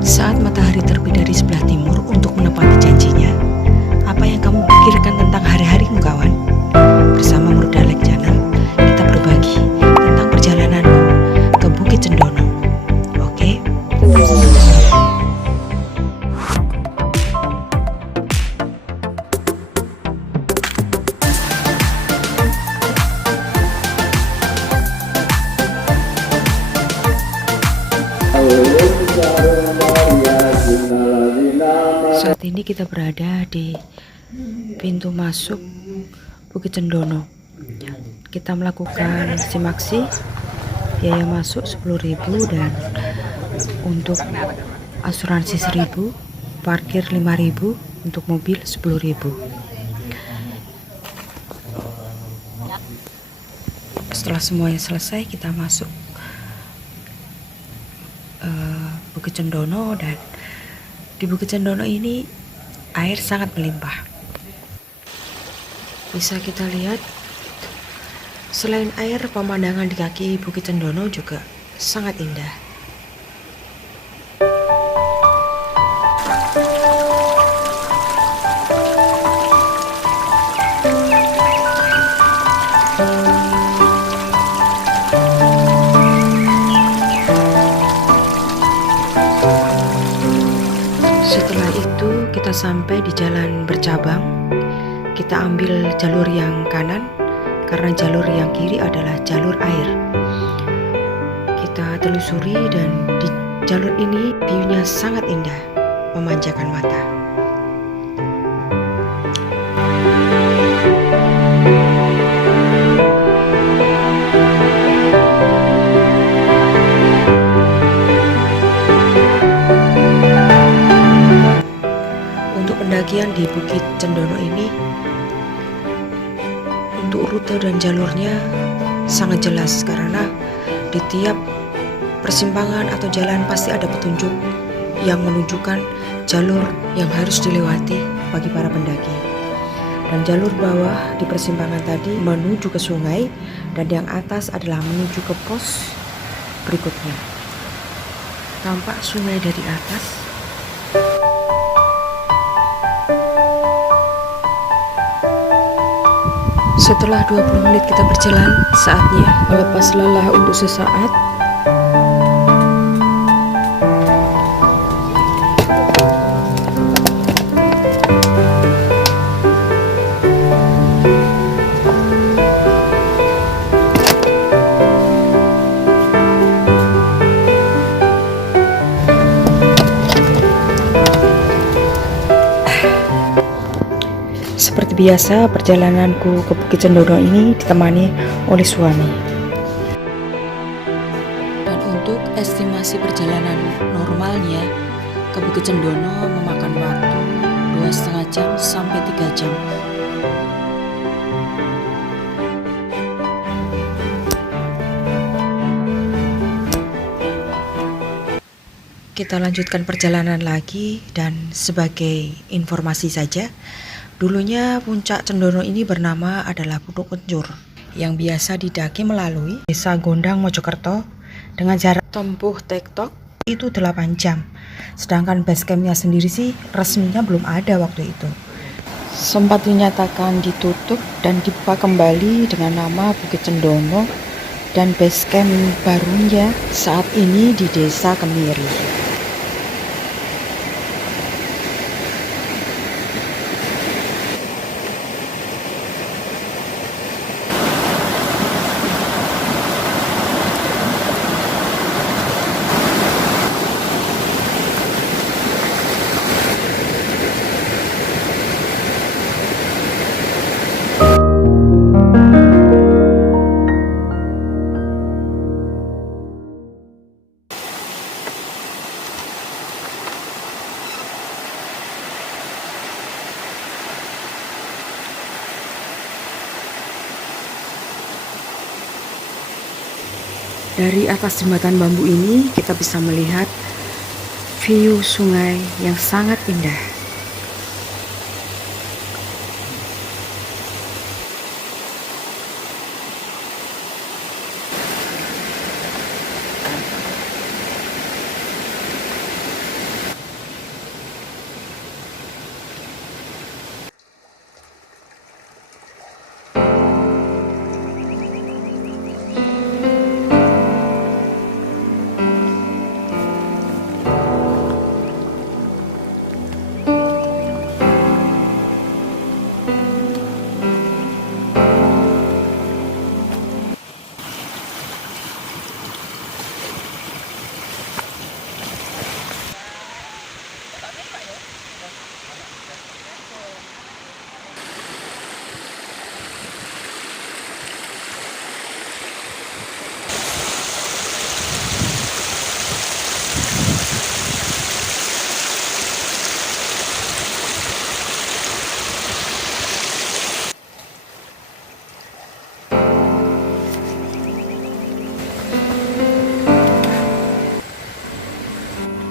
Saat matahari terbit dari sebelah timur untuk menepati janjinya, apa yang kamu pikirkan tentang hari-harimu, kawan? Bersama Murdalek Channel, kita berbagi tentang perjalananmu ke Bukit Cendono. Oke? Saat ini kita berada di pintu masuk Bukit Cendono. Kita melakukan simaksi, biaya masuk 10.000 dan untuk asuransi 1.000, parkir 5.000, untuk mobil 10.000. Setelah semuanya selesai, kita masuk Bukit Cendono, dan di Bukit Cendono ini air sangat melimpah. Bisa kita lihat, selain air, pemandangan di kaki Bukit Cendono juga sangat indah. Setelah itu kita sampai di jalan bercabang. Kita ambil jalur yang kanan karena jalur yang kiri adalah jalur air. Kita telusuri dan di jalur ini view-nya sangat indah, memanjakan mata. Untuk pendakian di Bukit Cendono ini, untuk rute dan jalurnya sangat jelas karena di tiap persimpangan atau jalan pasti ada petunjuk yang menunjukkan jalur yang harus dilewati bagi para pendaki. Dan jalur bawah di persimpangan tadi menuju ke sungai, dan yang atas adalah menuju ke pos berikutnya. Tampak sungai dari atas. Setelah 20 menit kita berjalan, saatnya melepas lelah untuk sesaat. Seperti biasa, perjalananku ke Bukit Cendono ini ditemani oleh suami. Dan untuk estimasi perjalanan normalnya ke Bukit Cendono memakan waktu 2,5 jam sampai 3 jam. Kita lanjutkan perjalanan lagi, dan sebagai informasi saja, dulunya puncak Cendono ini bernama adalah Putuk Kencur, yang biasa didaki melalui Desa Gondang, Mojokerto dengan jarak tempuh tektok itu 8 jam. Sedangkan base campnya sendiri sih resminya belum ada waktu itu. Sempat dinyatakan ditutup dan dibuka kembali dengan nama Bukit Cendono, dan base camp barunya saat ini di Desa Kemiri. Dari atas jembatan bambu ini kita bisa melihat view sungai yang sangat indah.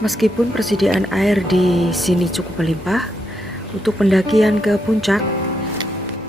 Meskipun persediaan air di sini cukup melimpah, untuk pendakian ke puncak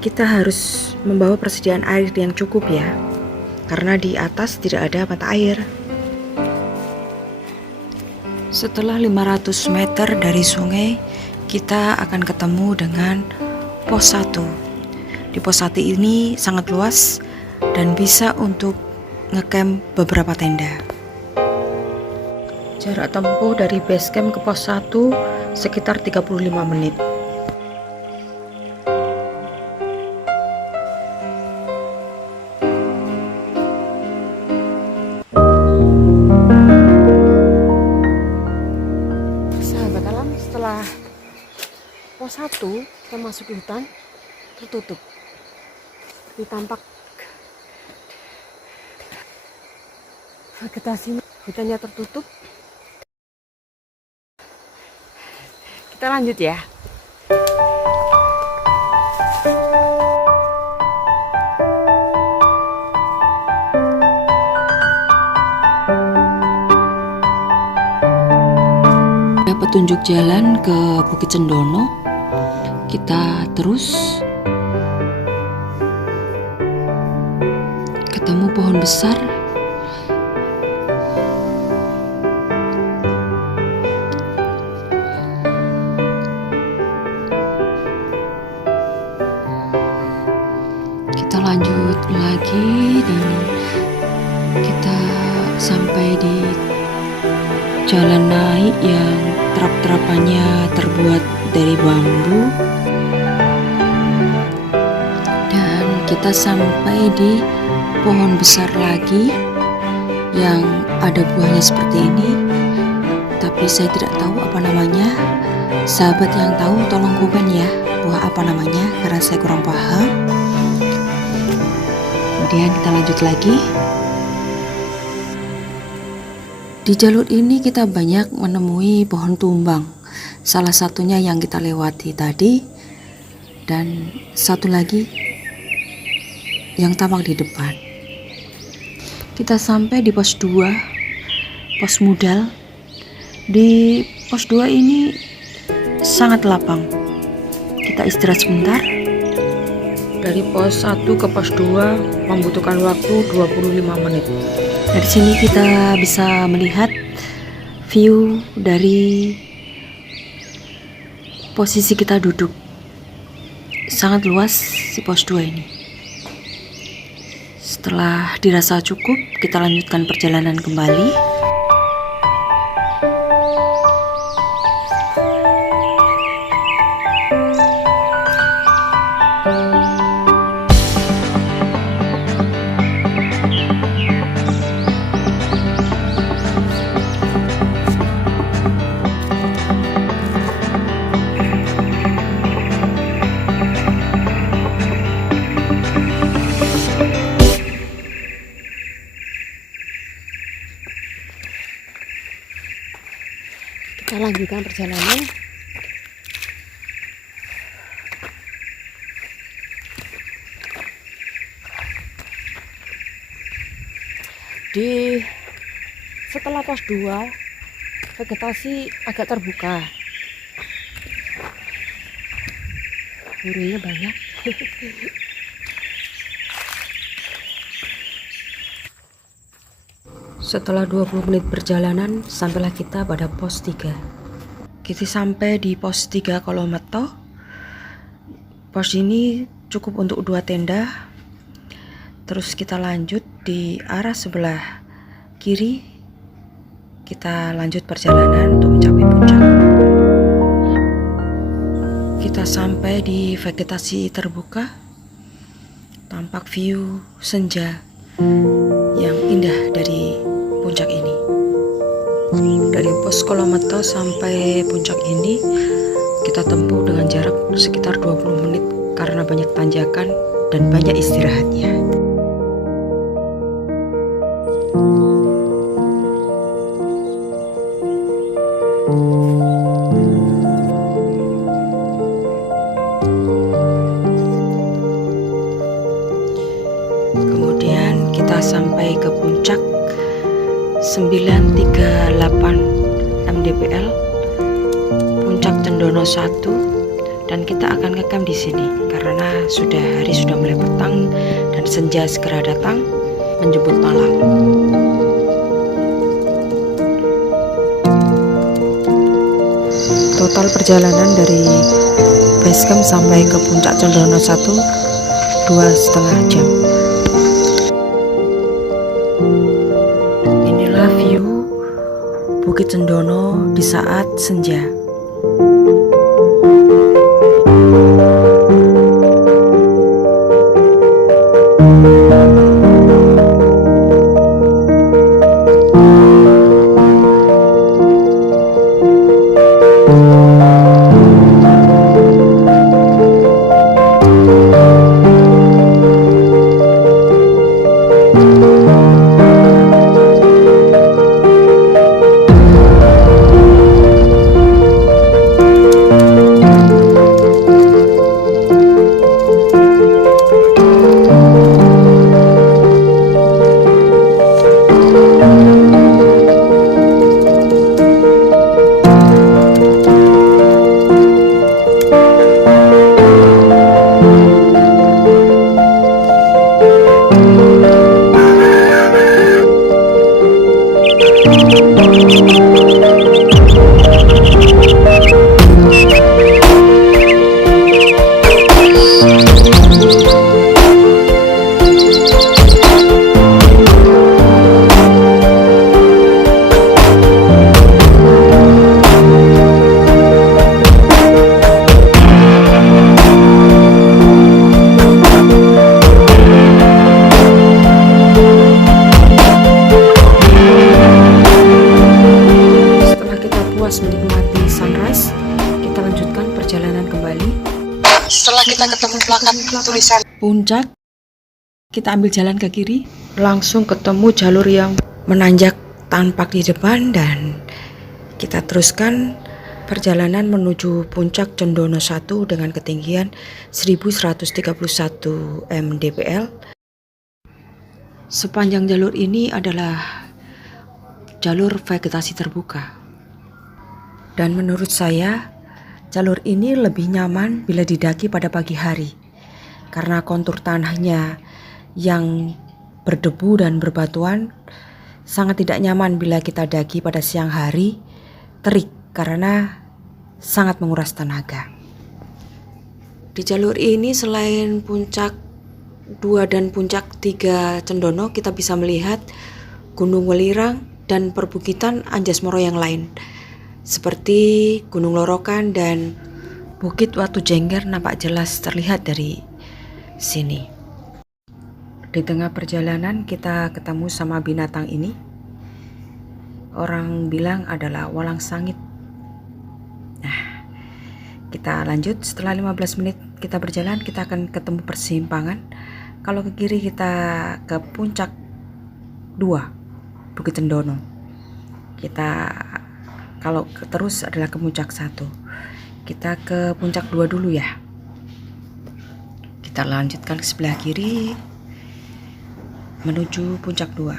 kita harus membawa persediaan air yang cukup ya, karena di atas tidak ada mata air. Setelah 500 meter dari sungai, kita akan ketemu dengan pos 1. Di pos 1 ini sangat luas dan bisa untuk ngecamp beberapa tenda. Jarak tempuh dari base camp ke pos 1 sekitar 35 menit. Sahabat alam, setelah pos 1 kita masuk ke hutan tertutup. Seperti tampak vegetasi hutannya tertutup. Kita lanjut ya. Ada petunjuk jalan ke Bukit Cendono. Kita terus ketemu pohon besar. Kita lanjut lagi dan kita sampai di jalan naik yang terap-terapannya terbuat dari bambu. Dan kita sampai di pohon besar lagi yang ada buahnya seperti ini, tapi saya tidak tahu apa namanya. Sahabat yang tahu tolong komen ya, buah apa namanya, karena saya kurang paham. Kemudian kita lanjut lagi. Di jalur ini kita banyak menemui pohon tumbang. Salah satunya yang kita lewati tadi, dan satu lagi yang tampak di depan. Kita sampai di pos 2, pos Mudal. Di pos 2 ini sangat lapang. Kita istirahat sebentar. Dari pos 1 ke pos 2 membutuhkan waktu 25 menit. Dari sini kita bisa melihat view dari posisi kita duduk. Sangat luas si pos 2 ini. Setelah dirasa cukup, kita lanjutkan perjalanan kembali. Kita lanjutkan perjalanan. Setelah pos 2, vegetasi agak terbuka. Burunya banyak. Setelah 20 menit perjalanan, sampailah kita pada pos 3. Kita sampai di pos 3 Kolometo. Pos ini cukup untuk 2 tenda. Terus kita lanjut di arah sebelah kiri. Kita lanjut perjalanan untuk mencapai puncak. Kita sampai di vegetasi terbuka. Tampak view senja yang indah dari puncak ini. Dari pos Kolometo sampai puncak ini kita tempuh dengan jarak sekitar 20 menit karena banyak tanjakan dan banyak istirahatnya. Kemudian kita sampai ke puncak 938 mdpl. Cendono 1 dan kita akan ngecamp di sini karena hari sudah mulai petang dan senja segera datang menjemput malam. Total perjalanan dari basecamp sampai ke puncak Cendono 1 2,5 jam. Inilah view Bukit Cendono di saat senja. Menikmati sunrise, kita lanjutkan perjalanan kembali. Setelah kita ketemu plakat tulisan puncak, kita ambil jalan ke kiri, langsung ketemu jalur yang menanjak tampak di depan, dan kita teruskan perjalanan menuju puncak Cendono 1 dengan ketinggian 1131 mdpl. Sepanjang jalur ini adalah jalur vegetasi terbuka. Dan menurut saya, jalur ini lebih nyaman bila didaki pada pagi hari. Karena kontur tanahnya yang berdebu dan berbatuan, sangat tidak nyaman bila kita daki pada siang hari, terik karena sangat menguras tenaga. Di jalur ini selain puncak 2 dan puncak 3 Cendono, kita bisa melihat Gunung Welirang dan perbukitan Anjasmara yang lain, seperti Gunung Lorokan dan Bukit Watu Jengger nampak jelas terlihat dari sini. Di tengah perjalanan kita ketemu sama binatang ini. Orang bilang adalah walang sangit. Nah, kita lanjut. Setelah 15 menit kita berjalan, kita akan ketemu persimpangan. Kalau ke kiri kita ke puncak 2 Bukit Cendono. Kalau terus adalah ke puncak 1. Kita ke puncak 2 dulu ya. Kita lanjutkan ke sebelah kiri menuju puncak 2.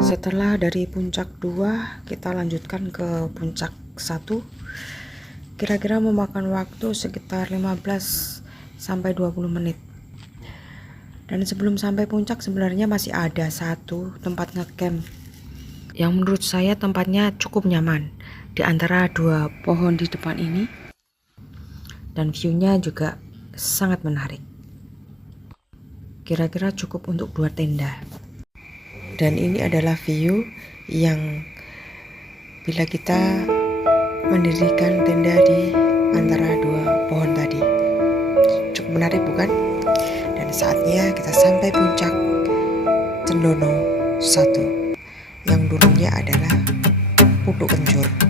Setelah dari puncak 2 kita lanjutkan ke puncak 1. Kira-kira memakan waktu sekitar 15 sampai 20 menit. Dan sebelum sampai puncak sebenarnya masih ada satu tempat ngecamp yang menurut saya tempatnya cukup nyaman di antara 2 pohon di depan ini, dan view-nya juga sangat menarik. Kira-kira cukup untuk 2 tenda. Dan ini adalah view yang bila kita mendirikan tenda di antara 2 pohon tadi. Cukup menarik bukan? Dan saatnya kita sampai puncak Cendono 1 yang dulunya adalah Putuk Kenjur.